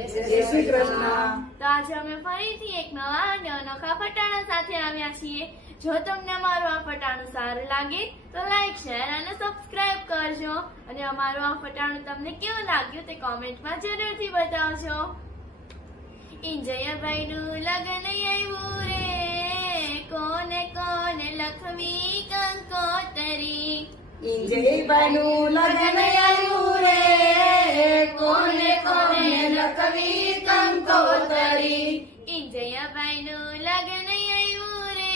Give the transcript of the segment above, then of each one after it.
જય શ્રી કૃષ્ણ. તો આજે અમે ફરીથી એક નવા અને અનોખા ફટાણા સાથે આવ્યા છીએ. જો તમને અમારું આ ફટાણું સારું લાગે તો લાઈક શેર અને સબસ્ક્રાઇબ કરજો. અને અમારું આ ફટાણું તમને કેવું લાગ્યું તે કોમેન્ટમાં જરૂરથી બતાવજો. ઇન્જયભાઈનું લગન આવ્યું રે. કોને કોને લખવી કંકોતરી? ઇન્જયભાઈનું લગ્ન આવ્યું રે કોને કોને લખવી કંકોતરી? ઇન્જયભાઈનું લગન આવ્યું રે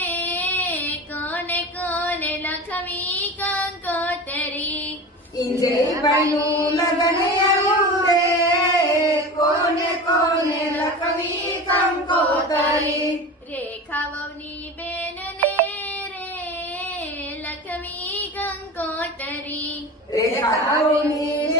કોને કોને લખવી કંકોતરી? ઇન્જયભાઈનું લગ્ન આવ્યું રે કોને કોને લખવી કંકોતરી? કંકોતરી રેખાઓની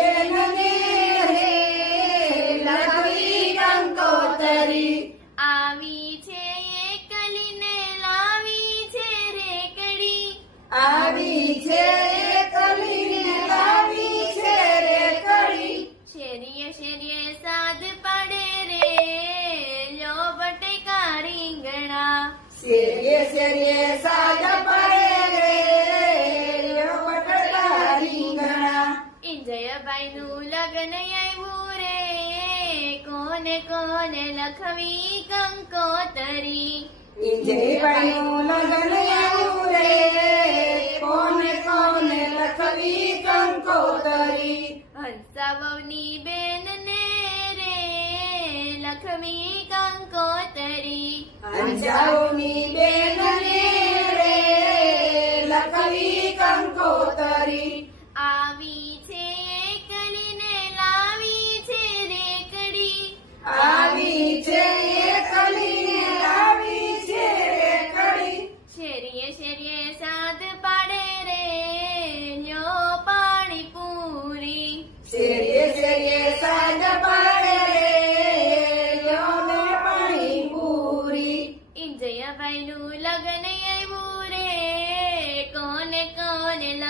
લખવી કંકોતરી. ઇન્જયભાઈનું લગ્ન આવ્યું રે. કોને કોને લખવી કંકોતરી? હંસાવની બેન ને રે લખવી કંકોતરી. હંસાવની બેનને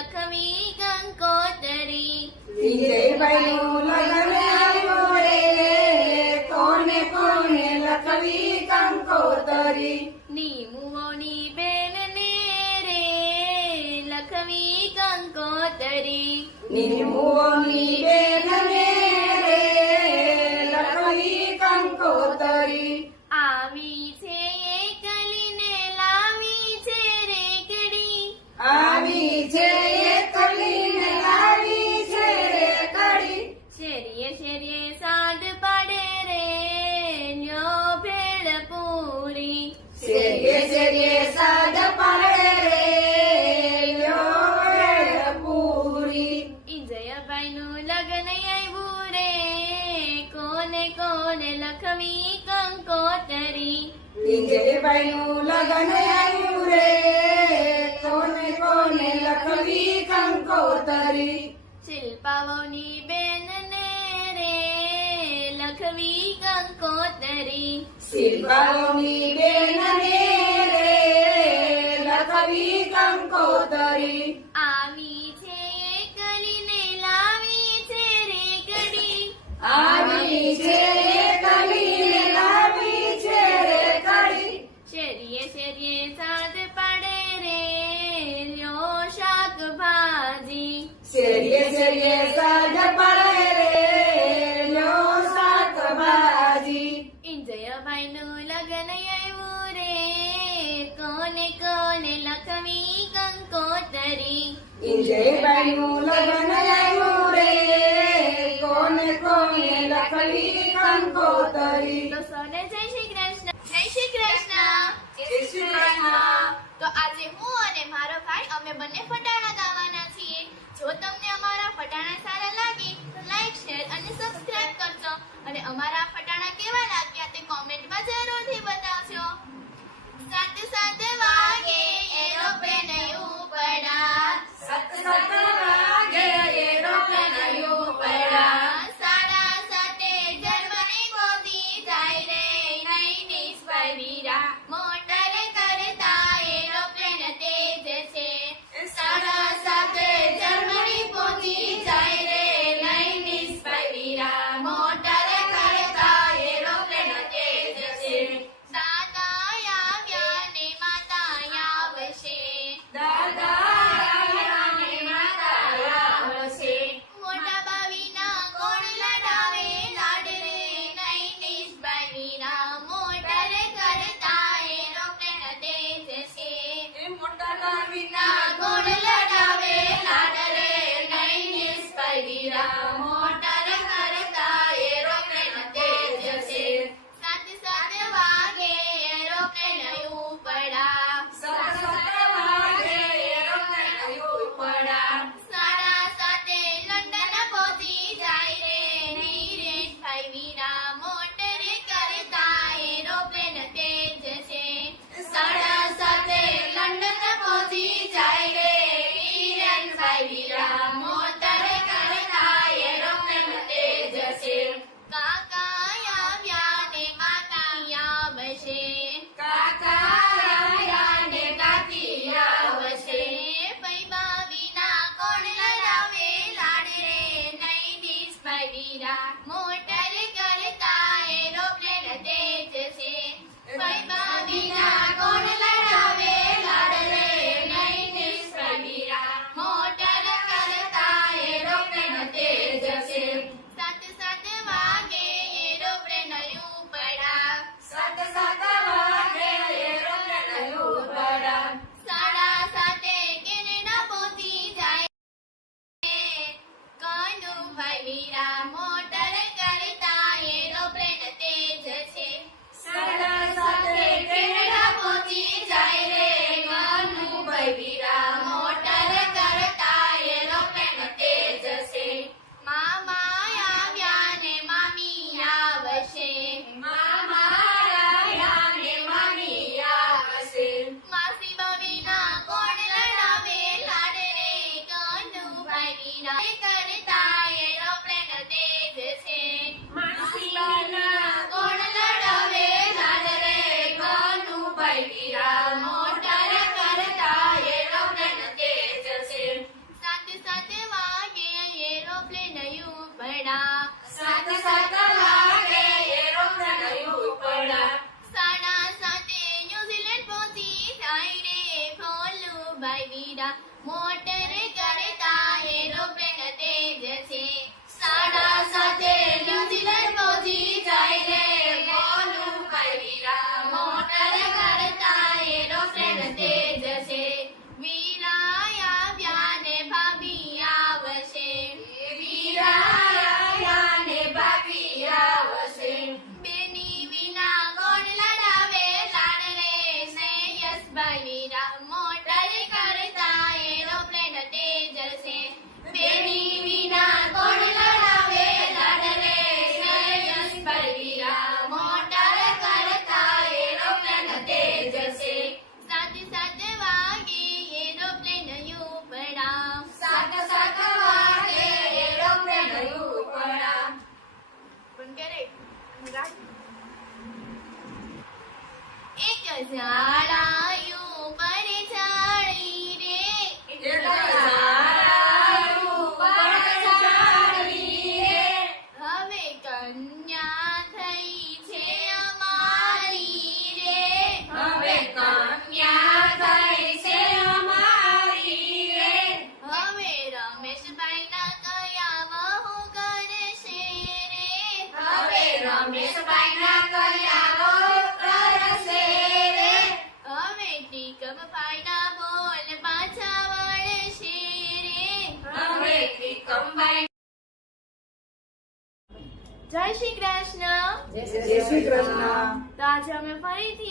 કોને લખવી કંકોતરી વિજયભાઈનું લગ્ન આવ્યું રે કોને કોને લખવી કંકોતરી નીમુઓની બેન ને રે લખવી કંકોતરી ઇન્જયભાઈનું લગન આવ્યું રે કોને કોને લખવી કંકોતરી વિજયભાઈનું લગ્ન આવ્યું રે કોને કોને લખવી કંકોતરી શિલ્પાવોની બેન ને રે લખવી કંકોતરી શિલ્પાઓની બેનને રે લખવી કંકોતરી ઇન્જયભાઈનું લગન આવ્યું રે? કોને કોને લખવી કંકોતરી ઇન્જયભાઈનું લગ્ન આવ્યું રે? કોને કોને લખવી કંકોતરી તો સૌને જય શ્રી કૃષ્ણ. જય શ્રી કૃષ્ણ. જય શ્રી કૃષ્ણ. તો આજે હું અને મારો ભાઈ અમે બંને ફટાણા ગાવાના છીએ. જો તમને અમારા ફટાણા સારા લાગે તો લાઈક શેર અને સબસ્ક્રાઇબ અને અમારા ફટાણા કેવા લાગ્યા તે કોમેન્ટમાં જરૂરથી બતાવજો. સાત સાત વાગે એરોપ્લેન ઉપડા. સત સત વાગે એરોપ્લેન ઉપડા. સાડા સાતે જર્મની પહોંચી જાય રે નહીં નિષ્ફળ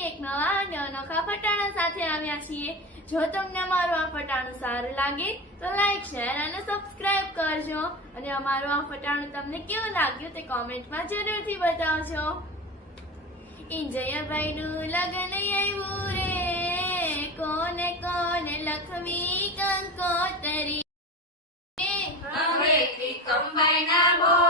એક નવા અને અનોખા ફટાણા સાથે આવ્યા છીએ. જો તમને અમારું આ ફટાણું સારું લાગે, તો લાઈક શેર અને સબસ્ક્રાઇબ કરજો. અને અમારું આ ફટાણું તમને કેવું લાગ્યું તે કોમેન્ટમાં જરૂરથી બતાવજો. ઇન્જયભાઈનું લગ્ન આવ્યું રે. કોને કોને લખવી કંકોતરી? કંબાઈના બોલ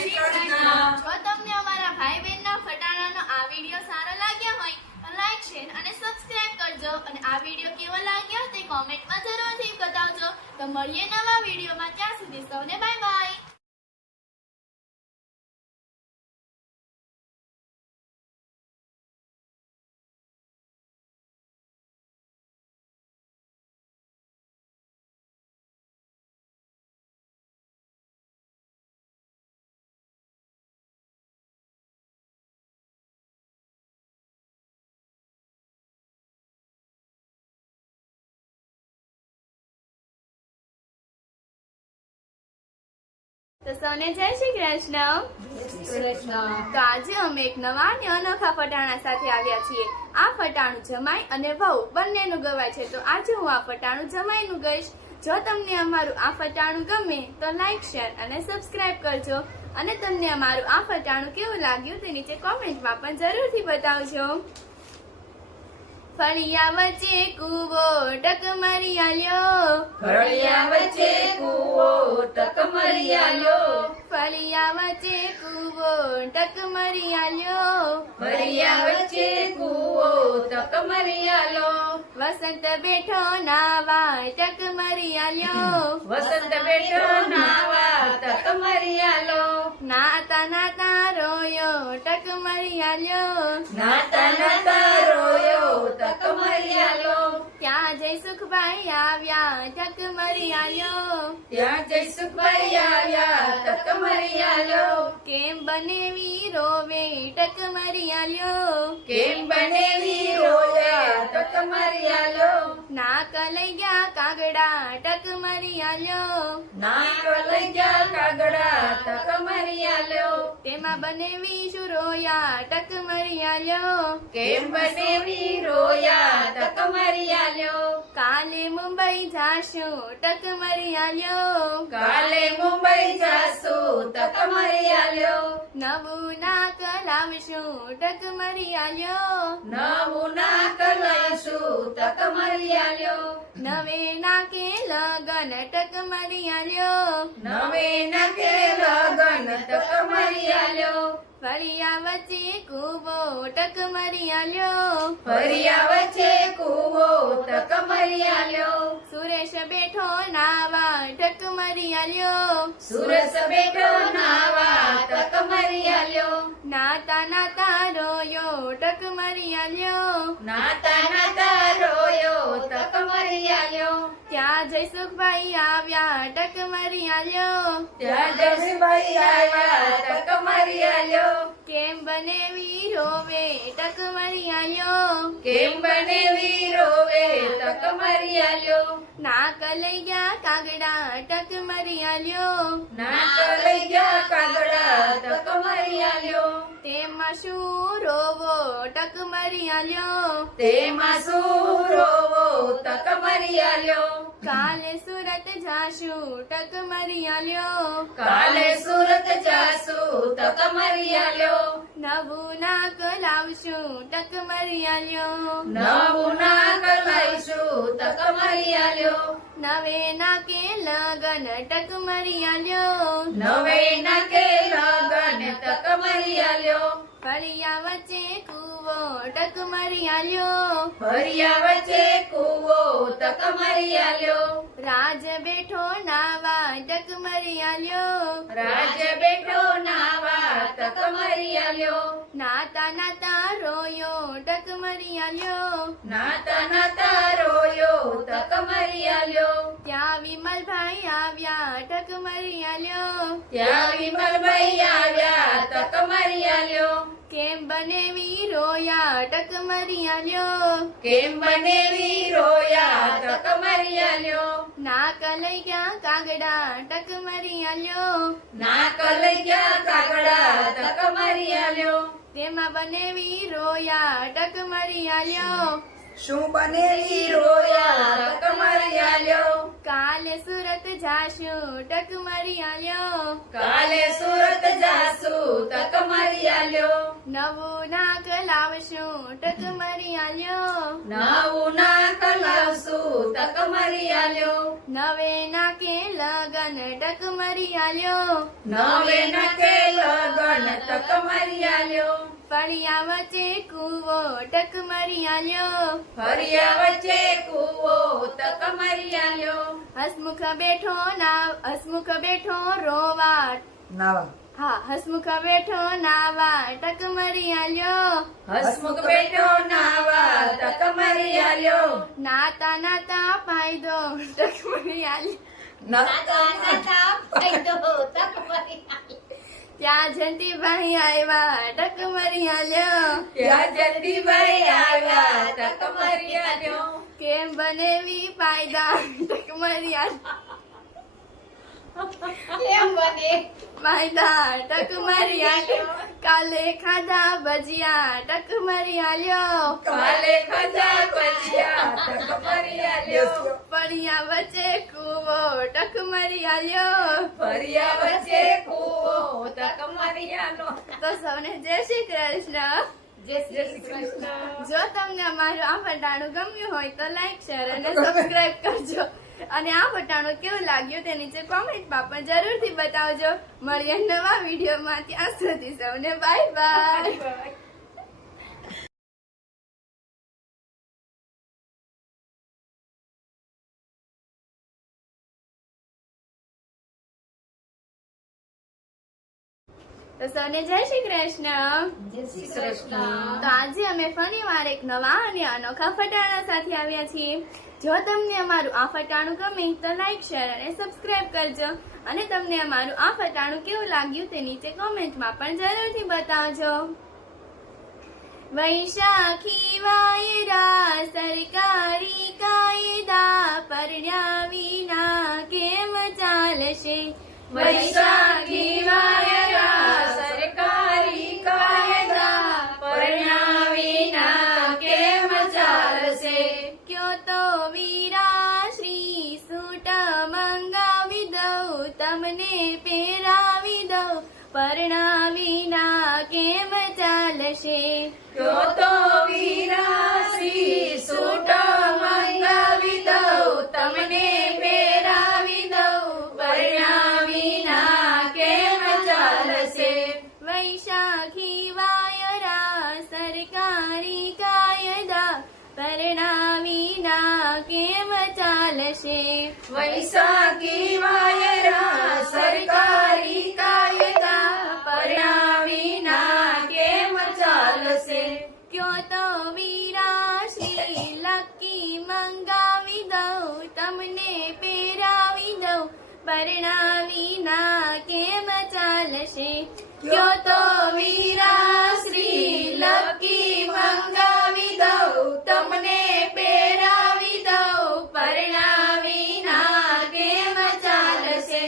જો તમને અમારા ભાઈ બહેનના ફટાણાનો આ વીડિયો સારો લાગ્યો હોય, તો લાઈક શેર અને સબસ્ક્રાઇબ કરજો. અને આ વીડિયો કેવો લાગ્યો તે કોમેન્ટમાં જરૂરથી બતાવજો. તો મળીએ નવા વિડીયોમાં. ત્યાં સુધી સૌને બાય બાય તો સૌને જય શ્રી કૃષ્ણ. કૃષ્ણ તો આજે અમે એક નવા અને અનોખા ફટાણા સાથે આવ્યા છીએ. આ ફટાણું જમાઈ અને વહુ બંનેનું ગવાય છે. તો આજે હું આ ફટાણું જમાઈનું ગઈશ. જો તમને અમારું આ ફટાણું ગમે, તો લાઈક શેર અને સબસ્ક્રાઇબ કરજો. અને તમને અમારું આ ફટાણું કેવું લાગ્યું તે નીચે કોમેન્ટમાં પણ જરૂરથી બતાવજો. ફળિયા વચ્ચે કૂવો ટકમરી આલ્યો. ફળિયા વચ્ચે કૂવો ટકમરી આલ્યો. ફળિયા વચ્ચે કૂવો ટકમરી આલ્યો. ફળિયા વચ્ચે કૂવો ટકમરી આલ્યો. વસંત બેઠો નાવા ટકમરી આલ્યો. વસંત બેઠો નાવા ટકમરી આલ્યો. નાતા નાતા રોયો ટકમરી આલ્યો. નાતા નાતા રોયો ત્યાં જય સુખભાઈ આવ્યા ટકમરી આલ્યો. ત્યાં જયસુખભાઈ આવ્યા ટકમરી આલ્યો. કેમ બને વીરો વે ટક મરી આલ્યો. કેમ બને વીરો વે ટક મરી આલ્યો. ના કલઈ ગયા કાગડા ટકમરી આલ્યો. ના કલઈ ગયા કાગડા ટકમરી આલ્યો. તેમાં બને વીશુ રોયા ટકમરી આલ્યો. કેમ બનેવી રોયા ટકમરી આલ્યો. કાલે મુંબઈ જાશું ટકમરી આલ્યો. કાલે મુંબઈ જાશું ટકમરી આલ્યો. નવું નાક ટક મરી આલ્યો. નવું નાક ટક મરી આલ્યો. નવે નાકે લગન ટકમરી આલ્યો. નવે નકે લગન ટકમરી આલ્યો. ફળિયા વચ્ચે કૂવો ટકમરી આલ્યો. ફરિયા વચ્ચે કૂવો ટકમરી આલ્યો. સુરેશ બેઠો નાવા ટકમરી આલ્યો. સુરેશ બેઠો નાવા ટકમરી આલ્યો. નાતા નાતા રોયો ટકમરી આલ્યો. નાતા નાતા રોયો ટકમરી આલ્યો. ત્યાં જયસુખભાઈ આવ્યા ટકમરી આલ્યો. ત્યાં જસભાઈ આવ્યા ટકમરી આલ્યો. કેમ બનેવી રોવે ટકમરી આલ્યો. કેમ બનેવી રોવે ટકમરી આલ્યો. ના લઈ ગયા કાગડા ટકમરી આલ્યો. ના લઈ ગયા કાગડા ટકમરી આલ્યો. તેમાં શું રોવો ટકમરી આલ્યો. તેમાં શું રોવો ટકમરી આલ્યો કાલે સુરત જાશું ટકમરી આલ્યો કાલે સુરત જાશું ટકમરી આલ્યો નવું નાક લાવશું ટકમરી આલ્યો નવું નાક લઈશું ટકમરી આલ્યો નવે નાકે લગન ટકમરી આલ્યો નવે નાકે લગન ટકમરી આલ્યો ફળિયા વચ્ચે કૂવો ટકમરી આલ્યો ફળિયા વચ્ચે કૂવો ટકમરી આલ્યો. રાજ બેઠો નાવા ટકમરી આલ્યો. રાજ બેઠો નાવા ટકમરી આલ્યો. નાતા નાતા રોયો ટકમરી આલ્યો. નાતા નાતા રોયો ટકમરી આલ્યો. ત્યાં વિમલભાઈ આવ્યા ટકમરી આલ્યો. ત્યાં વિમલભાઈ આવ્યા ટકમરી આલ્યો. કેમ બનેવી રોયા ટકમરી આલ્યો? કેમ બનેવી રોયા ટકમરી આલ્યો? ના કલઈ ગયા કાગડા ટકમરી આલ્યો? ના કલઈ ગયા કાગડા ટકમરી આલ્યો? તેમાં બનેવી રોયા ટકમરી આલ્યો? શું બનેવી રોયા? ટકમરી આલ્યો. કાલે સુરત જાશું ટકમરી આલ્યો. કાલે સુરત જાશું ટકમરી આલ્યો. નવું નાક લાવશું ટકમરી આલ્યો. નવું નાક લાવશું ટકમરી આલ્યો. નવે નાકે લગન ટકમરી આલ્યો. નવે નાકે લગન ટકમરી આલ્યો. ફળિયા વચ્ચે કૂવો ટકમરી આલ્યો. ફળિયા વચ્ચે કૂવો ટકમરી આલ્યો. હસમુખ બેઠો ના હસમુખ બેઠો રોવા. નાવા. હા હસમુખ બેઠો નાવા ટકમરી આલ્યો. હસમુખ બેઠો નાવા ટકમરી આલ્યો. નાતા નાતા પાયદો ટકમરી આલ્યો. ત્યાં જંતીભાઈ આવ્યા ટક મરિયા લ્યો ત્યાં જલ્દીભાઈ આવ્યા ટક મરિયા લ્યો કેમ બનેવી પાયદા? ટક બને માયદા ટક મારી આલ્યો. કાલે ખાધા ભજીયા. ટક મરિયા લ્યો કાલે ખાધા ભજીયા. પડિયા વચ્ચે કૂવો. ટક મરિયા લ્યો ફર્યા વચ્ચે કૂવો. ટક મરિયા તો સૌને જય શ્રી કૃષ્ણ. જય શ્રી કૃષ્ણ. જો તમને અમારું આ ફટાણું ગમ્યું હોય તો લાઈક શેર અને સબસ્ક્રાઇબ કરજો. અને આ વટાણો કેવું લાગ્યું તે નીચે કોમેન્ટમાં પણ જરૂરથી બતાવજો. મળીએ નવા વિડીયોમાં ત્યાં સુધી સૌને બાય બાય તો સૌને જય શ્રી કૃષ્ણ. જય શ્રી કૃષ્ણ. તો આજે અમે ફરીવાર એક નવા અને અનોખા ફટાણા સાથે આવ્યા છીએ. જો તમને અમારું આ ફટાણું ગમે તો લાઈક શેર અને સબસ્ક્રાઇબ કરજો. અને તમને અમારું આ ફટાણું કેવું લાગ્યું તે નીચે કોમેન્ટમાં પણ જરૂરથી બતાવજો. વૈશાખી વાયરા સરકારી કાયદા પરણ્યા વિના કેમ ચાલશે? વૈશાખી વાયરા તમને પહેરાવી દઉં પરણાવી ના કેમ ચાલશે? તો તો વીરાશ્રી કયો તો વીરાશ્રી લકી મંગાવી દઉં તમને પહેરાવી દઉં પરણાવી ના કેમ ચાલશે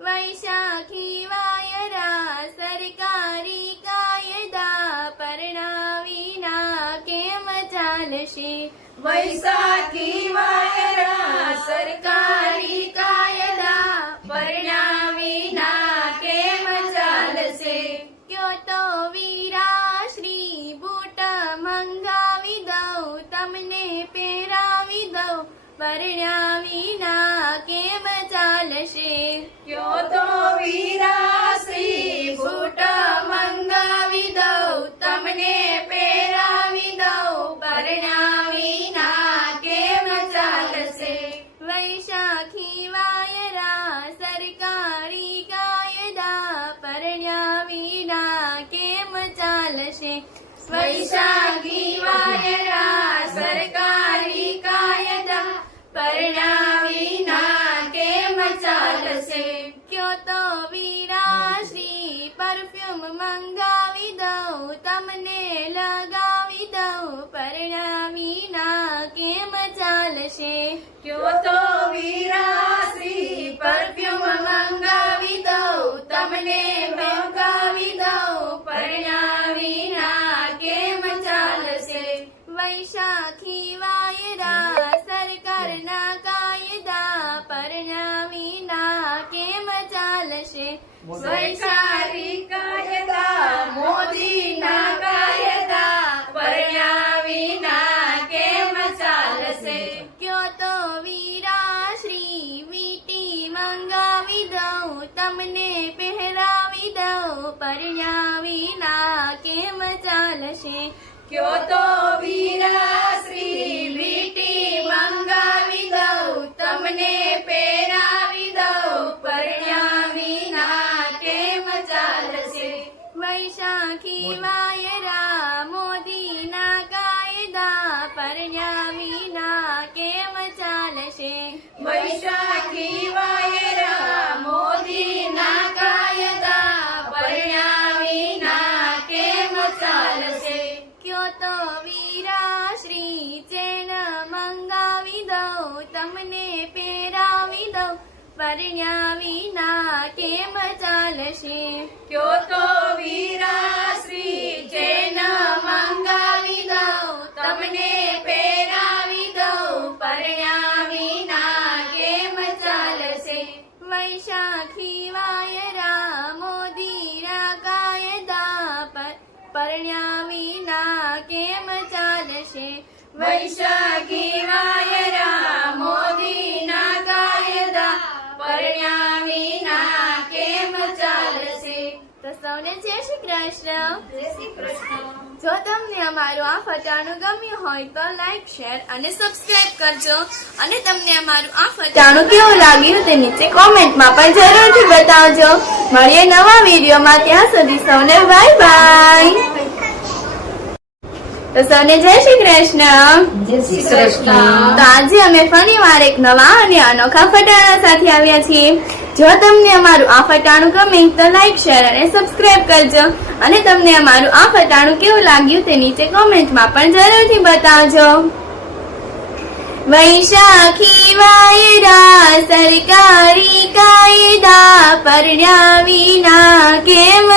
વૈશાખી વાયરા સરકારી કાયદા પરણાવી ના કેમ ચાલશે વૈશાખી વાયરા સરકારી સરકારી કાયદા પરણાવી કેમ ચાલશે કયો તો વીરા પરફ્યુમ મંગાવી દઉં તમને લગાવી દઉં પરણાવીના કેમ ચાલશે કયો તો વીરાશ્રી પરફ્યુમ મંગાવી દઉં તમને મંગાવી ચાલશે સરકારી વિના કેમ ચાલશે? કયો તો વીરા તો સૌને જય શ્રી કૃષ્ણ. જય શ્રી કૃષ્ણ. જો તમને અમારું આ ફટાણું ગમ્યું હોય તો લાઈક શેર અને સબસ્ક્રાઇબ કરજો. અને તમને અમારું આ ફટાણું કેવું લાગ્યું તે નીચે કોમેન્ટમાં પણ જરૂરથી બતાવજો. મળીએ નવા વિડીયોમાં. ત્યાં સુધી સૌને બાય બાય તો સૌને જય શ્રી કૃષ્ણ. જય શ્રી કૃષ્ણ. તો આજે અમે ફરીવાર એક નવા અને અનોખા ફટાણા સાથે આવ્યા છીએ. જો તમને અમારું આ ફટાણું ગમે તો લાઈક શેર અને સબસ્ક્રાઇબ કરજો. અને તમને અમારું આ ફટાણું કેવું લાગ્યું તે નીચે કોમેન્ટમાં પણ જરૂરથી બતાવજો. વૈશાખી વાયરા, સરકારી કાયદા પરણ્યા વિના કેમ